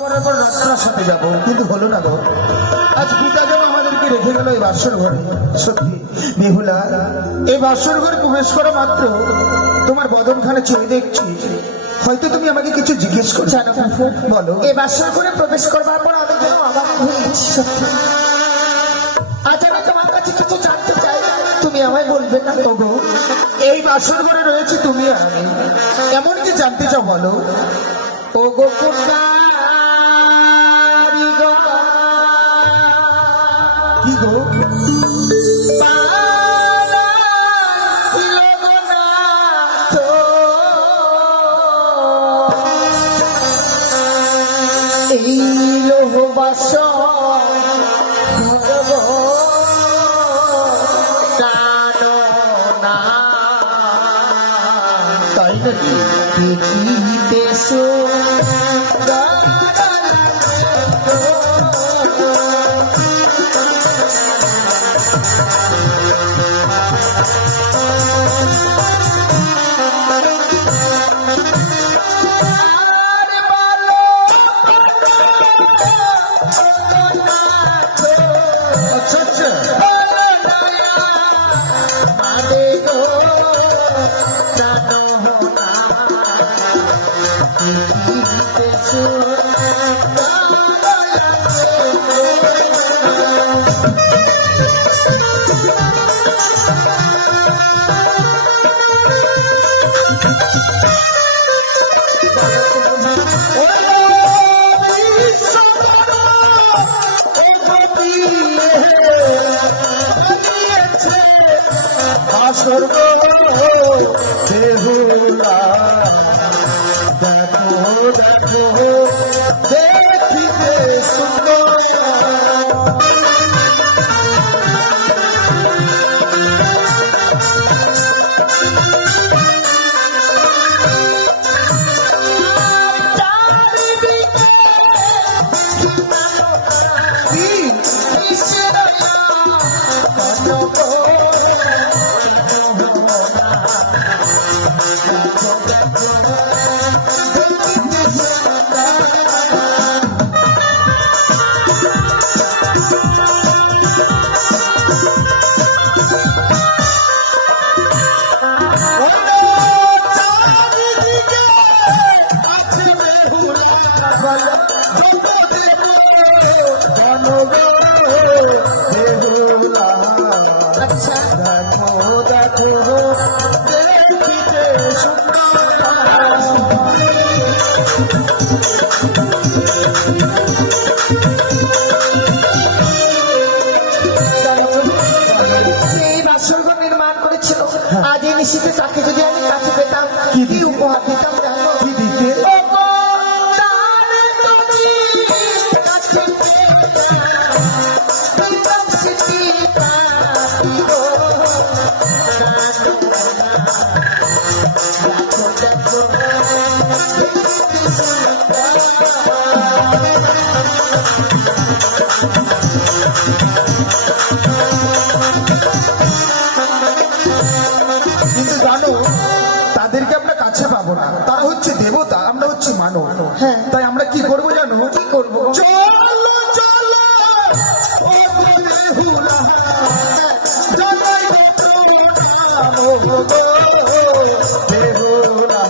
পর রাজপ্রাসাদে যাবো, কিন্তু হলো না গো। আজ পিতা যেন আমাদেরকে রেখে গেল এই বাসর ঘরে। সত্যি বেহুলা, এই বাসর ঘরে প্রবেশ করা মাত্র তোমার বদনখানে চলে দেখছি, হয়তো তুমি আমাকে কিছু জিজ্ঞেস করছো। বলো। এই বাসর ঘরে প্রবেশ করবার পর আমি যেন আবার হয়ে গেছি। সত্যি আজ আমি তোমার কাছে কিছু জানতে চাই, তুমি আমায় বলবে না? ওগো, এই বাসর ঘরে রয়েছে তুমি আর আমি, এমন কি জানতে চাও বলো? ও গো কুন্ডারি গো, কি গো? এই লোহ বাসর তাই নাকি? দেখিতে আচ্ছা আচ্ছা, বাসর গো বেহুলা, দেখো দেখো দেখিতে সুন্দর। আচ্ছা দেখো দেখো দেখিতে এই বাসরঘর নির্মাণ করেছিল, আজ এই নিশীথে তাকে যদি আমি কাছে পেতাম, কি উপহার দিতাম জানো? কি দিতে? কিন্তু জানো, তাদেরকে আমরা কাছে পাবো না, তারা হচ্ছে দেবতা, আমরা হচ্ছে মানব। হ্যাঁ। তাই আমরা কি করবো জানো? কি করবো? চলো চলো ও বেহুলা, জানাই প্রণাম ও গো বেহুলা,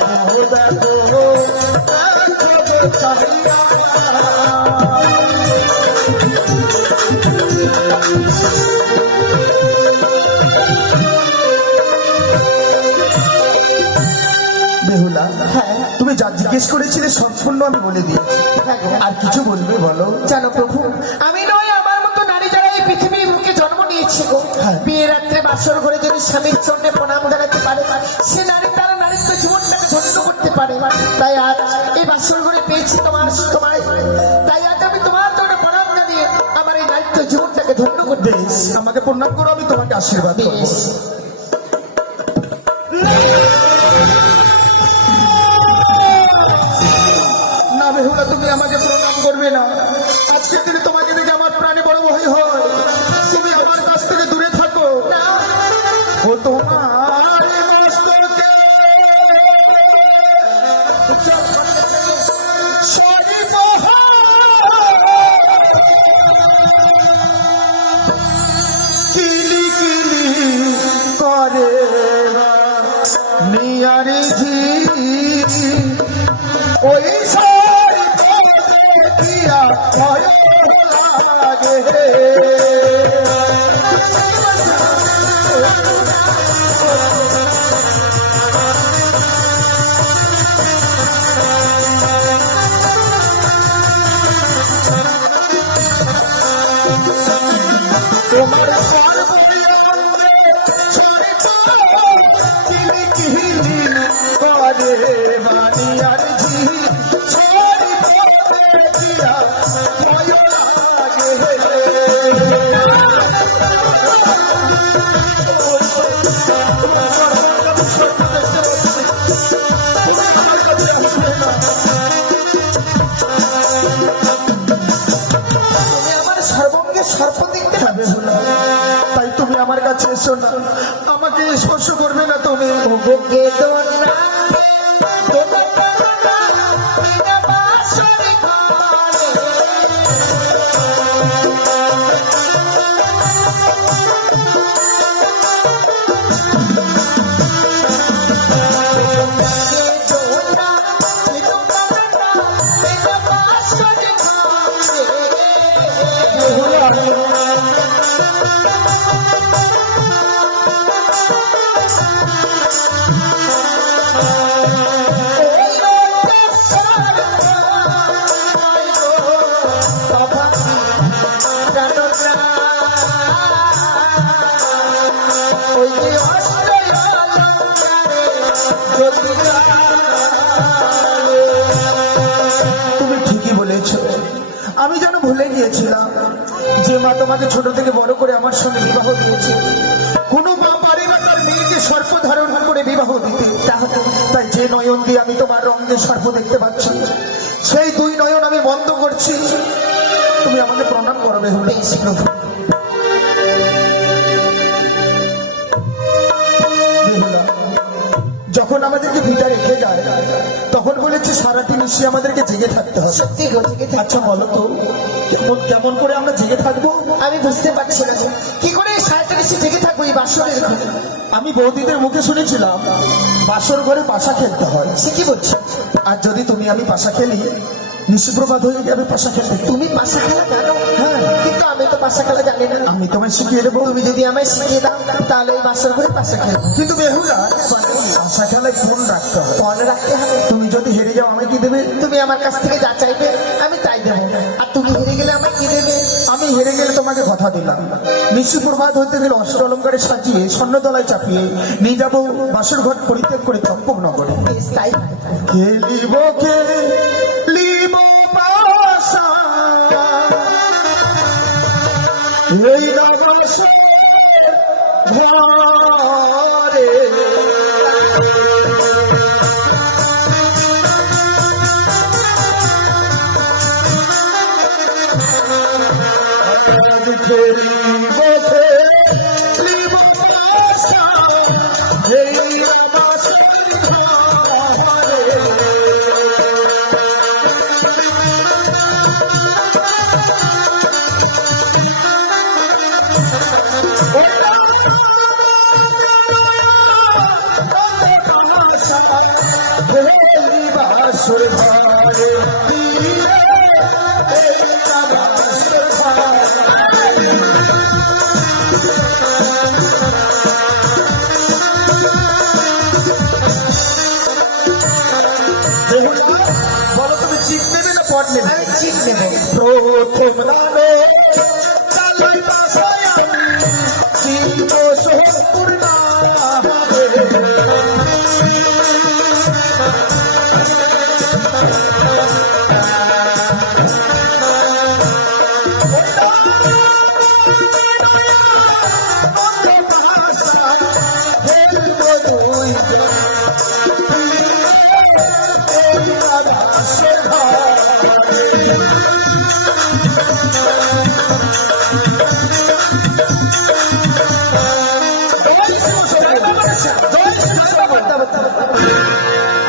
দেখো দেখো দেখো চাহিয়া। বেহুলা, হ্যাঁ তুমি যা জিজ্ঞেস করেছিলে সম্পূর্ণ আমি বলে দিয়েছি, হ্যাঁ গো। আর কিছু বলবে বলো? জানো প্রভু, আমি নয় আমার মতো নারী যারা এই পৃথিবীর বুকে জন্ম নিয়েছে গো, হ্যাঁ। বিয়ে রাত্রে বাসর ঘরে যদি স্বামীর চরণে প্রণাম জানাতে পারে, সে নারী তারা নারীত্ব জীবনটাকে ধন্য করতে পারে। তাই আজ এই বাসর ঘরে পেয়েছি তোমার তোমায়, তাই আজ আমি তোমার জন্য প্রণাম জানিয়ে আমার এই নারীত্ব জীবনটাকে ধন্য করতে। বেশ, আমাকে প্রণাম করো, আমি তোমাকে আশীর্বাদ করবো। বেশ। না বেহুলা, তুমি আমাকে প্রণাম করবে না, আজকের দিনে তোমাকে দেখে আমার প্রাণে বড় ভয় হয়, তুমি আমার কাছ থেকে দূরে থাকো। ও তোমার মস্তকে ওই সারি দেখিয়া ভয় লাগে। তোমার সর্বঙ্গে চিলিকিলি করে বানিয়ার ঝি ছড়ি দিয়া ভয় লাগে। তুমি আমার সর্বঙ্গে সর্প দেখতে পাবে না। তাই তুমি আমার কাছে এসো না, আমাকে স্পর্শ করবে না তুমি। বুকে দোনা বিনা বাসরে ঘরে তুমি ঠিকই বলেছ, আমি যেন ভুলে গিয়েছিলাম যে মা তোমাকে ছোট থেকে বড় করে আমার সঙ্গে বিবাহ দিয়েছে। কোনো মা পারে না তার মেয়েকে সর্প ধারণ করে বিবাহ দিতে। তাই যে নয়ন দিয়ে আমি তোমার রঙে সর্প দেখতে পাচ্ছি, সেই দুই নয়ন আমি বন্ধ করছি। তুমি আমাকে প্রণাম করবে। বেহুলা, যখন আমাদেরকে ভিটা রেখে যায় তখন বলেছে সারাটি নিশি আমাদেরকে জেগে থাকতে হবে। সত্যি গতিকে আচ্ছা বলো তো, কেমন করে আমরা জেগে থাকবো? আমি বুঝতে পারছি না কি করে সারাটা নিশি জেগে থাকবো এই বাসরের ঘরে। আমি বৌদিদের মুখে শুনেছিলাম বাসর ঘরে পাশা খেলতে হয়। সে কি বলছো? আর যদি তুমি আমি পাশা খেলি, নিশিপ্রভাত হয়ে যাবে পাশা খেলতে। তুমি পাশা খেলা জানো? হ্যাঁ, কিন্তু আমি তো পাশা খেলা জানি না। আমি তোমায় শিখিয়ে দেবো। তুমি যদি আমায় শিখিয়ে দাও তাহলে এই বাসর ঘরে পাশা খেলবো। কিন্তু বেহুলা, পাশা খেলায় ফোন রাখতে হবে। মনে রাখতে হবে। তুমি যদি হেরে যাও আমায় কি দেবে? তুমি আমার কাছ থেকে যা চাইবে আমি তাই দেবো। আর তুমি হেরে গেলে আমায় কি দেবে? আমি হেরে গেলে তোমাকে কথা দিলাম, নিশিপ্রভাত হতে গেলে অষ্ট অলঙ্কারে সাজিয়ে স্বর্ণতলায় চাপিয়ে নিয়ে যাবো বাসর ঘর পরিত্যাগ করে চম্পক নগরে। বেশ, তাই খেলিব খেলিব পাশা এই রাগাসের ঘরে। খেলিব খেলিব পাশা এই রাগাসের ঘরে। বাসর ঘরে দিয়ে এই বাসর ঘরে। বলো তুমি চিপ নেবে না পট নেবে? আমি ঠিক নেবো। প্রথম নামে চালাই বাসায় আমি চিব সম্পূর্ণা হবে।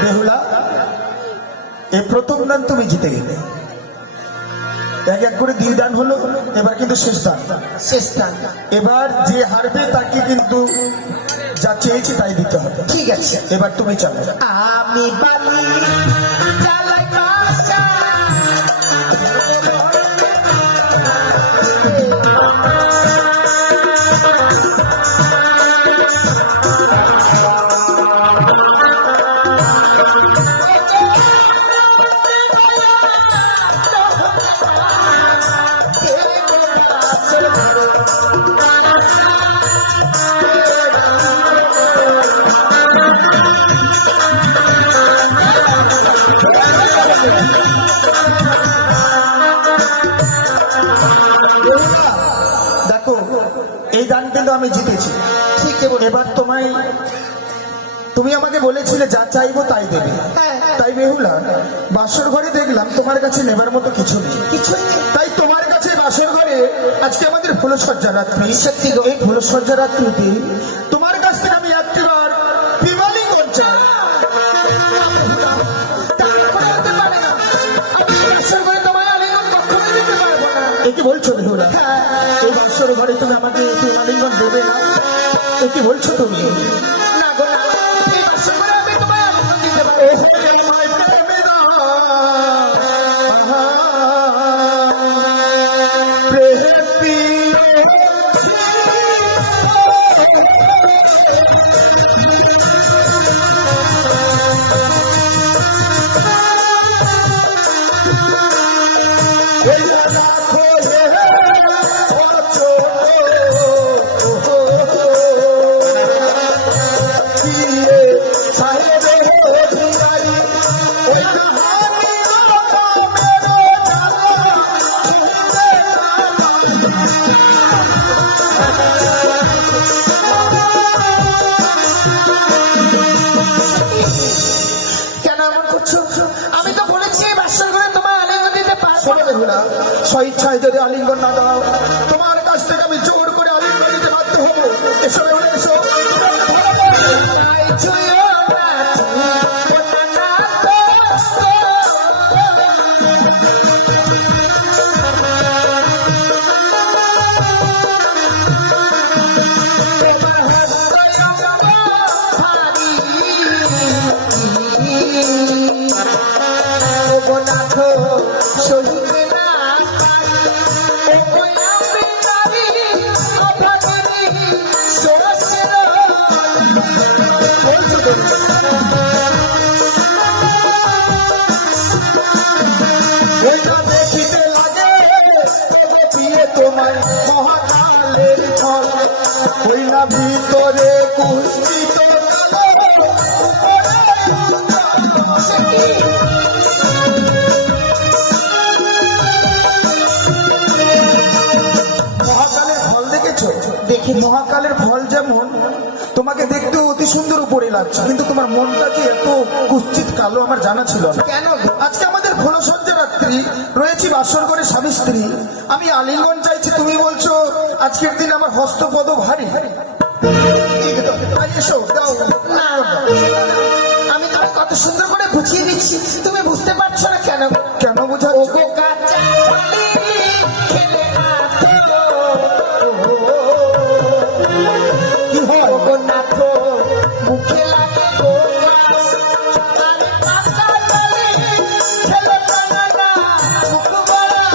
বেহুলা, এই প্রথম দান তুমি জিতে গেলে। এক এক করে 2 দান হলো, এবার কিন্তু শেষ দান। শেষ দান। এবার যে হারবে তাকে কিন্তু যা চেয়েছি তাই দিতে হবে। ঠিক আছে, এবার তুমি চালো। আমি বালি জ্বালাই দেখো এই গান কিন্তু আমি জিতেছি, ঠিক বলে এবার তুমি আমাকে বলেছিলে যা চাইবো তাই দেবে। হ্যাঁ। তাই বেহুলা বাসর ঘরে দেখলাম তোমার কাছে নেবার মতো কিছু নেই, কিছু তাই তোমার কাছে বাসর ঘরে আজকে আমাদের ফুলসজ্জা রাত্রি। সত্যি গো। এই ফুলসজ্জা রাত্রিতে তোমার কাছ থেকে আমি একটিবার বিমালিঙ্গন চাই। এ কি বলছো বেহুলা? এই বাসর ঘরে তুমি আমাকে বিমালিঙ্গন দেবে না, এ কি বলছো তুমি? না গো না, এই বাসর ঘরে আমি তোমায় আলিঙ্গন দিতে পারবো। কেন এমন করছো? আমি তো বলেছি এই বাসর ঘরে তোমায় আলিঙ্গন দিতে পারবো না। বেহুলা স্বইচ্ছায় যদি আলিঙ্গন না দাও তোমার কাছ থেকে আমি জোর করে আলিঙ্গন দিতে বাধ্য হবো। এসো বেহুলা এসো। তাই ছুঁয়ো না, ছুঁয়ো না তো। এটা দেখিতে লাগে দিয়ে তোমায় মহাকালের ফল, ওই না ভিতরে কুষ্ঠিত মহাকালের ফল দেখেছো? দেখি মহাকালের ফল যেমন তোমাকে দেখতে অতি সুন্দর উপরে লাগছে, কিন্তু তোমার মনটা যে এত কুৎসিত কালো আমার জানা ছিল না। কেন? আজকে আমাদের ফুলসজ্জা রাত্রি, রয়েছি বাসর করে স্বামী স্ত্রী, আমি আলিঙ্গন চাইছি, তুমি বলছো আজকের দিন আমার হস্তপদ ভারী। তাই এসো দাও। না, আমি তোমায় কত সুন্দর করে বুঝিয়ে দিচ্ছি, তুমি বুঝতে পারছো না কেন? কেন বোঝা? ওগো কাঁচা কলি খেলে না তো। কি হয়? ওগো না তো, মুখে লাগে গো গাছ। আরে কাঁচা কলি খেলে না না, মুখ বড়া।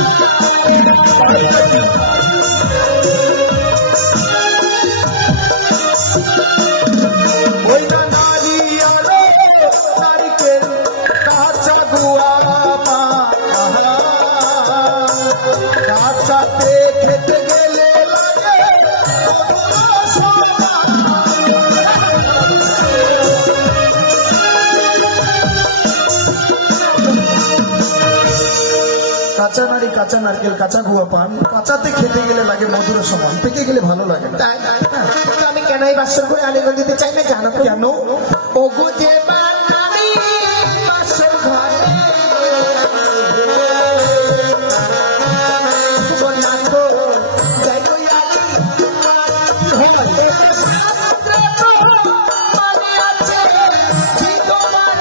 ওই না নারিয়ালো নারিকেল কাঁচা গুয়া মা, কাঁচাতে খেতে গেলে লাগে মধুর সোনা। কাঁচা নারী, কাঁচা নারকেল, কাঁচা গুয়া পান, কাঁচাতে খেতে গেলে লাগে মধুর সমান, পেকে গেলে ভালো লাগে না। তাই তো আমি কেন এই বাসর করে আলিঙ্গন দিতে চাই না জানো তো? কেন? ওগো যে বাঙালি বাসর ঘরে ওগো না তো, যাই গো আলি শাস্ত্রে তো মানে আছে কি তোমার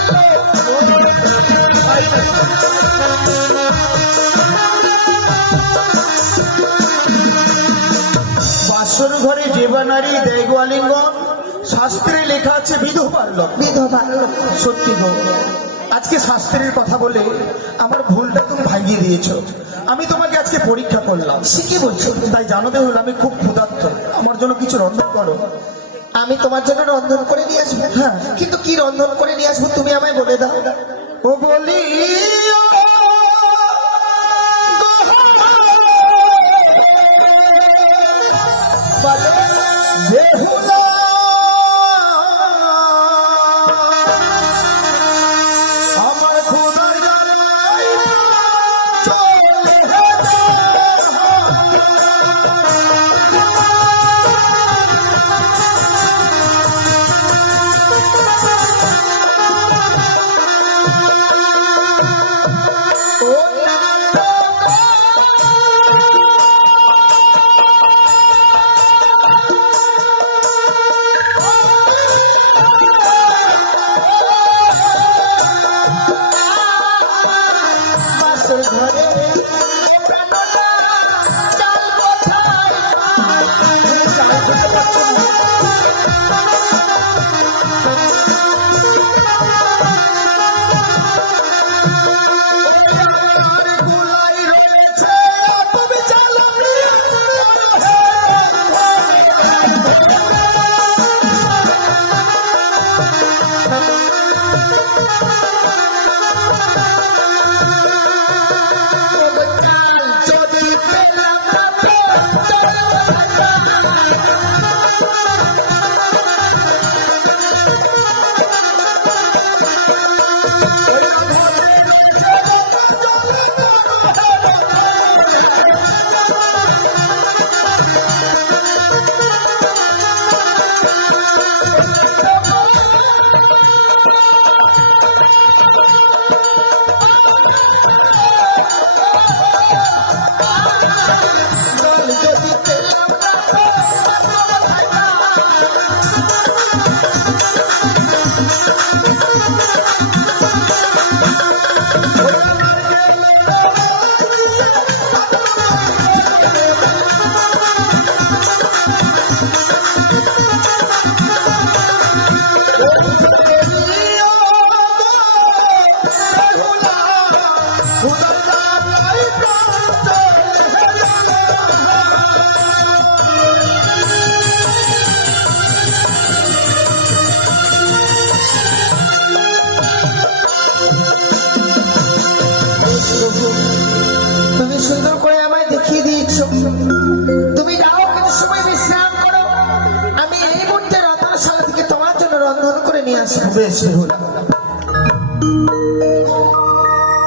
বাসর ঘরে যেবা নারী দেয় আলিঙ্গন, শাস্ত্রে লেখা আছে বিধবার লোক। বিধবা লোক। সত্যি গো, আজকে শাস্ত্রের কথা বলে আমার ভুলটা তুমি ভাঙিয়ে দিয়েছো। আমি তোমাকে আজকে পরীক্ষা করলাম, সে কি বলছো? তাই জানাতে হলো আমি খুব ক্ষুধার্ত, আমার জন্য কিছু রন্ধন করো। আমি তোমার জন্য রন্ধন করে নিয়ে আসবো। হ্যাঁ। কিন্তু কি রন্ধন করে নিয়ে আসবো তুমি আমায় বলে দাও। ও বলি বেহুলা, আমার ক্ষুধার জ্বালা বাসর ঘরে প্রাণটা চাল কোথায় গুলাই রয়েছে তুমি চালাবি চাল যদি পেলাম না তুমি সুন্দর করে আমায় দেখিয়ে দিয়েছো তুমি যাও কিছু সময় বিশ্রাম করো আমি এই মুহূর্তে রতনশালা থেকে তোমার জন্য রন্ধন করে নিয়ে আসবো বেশ বেহুলা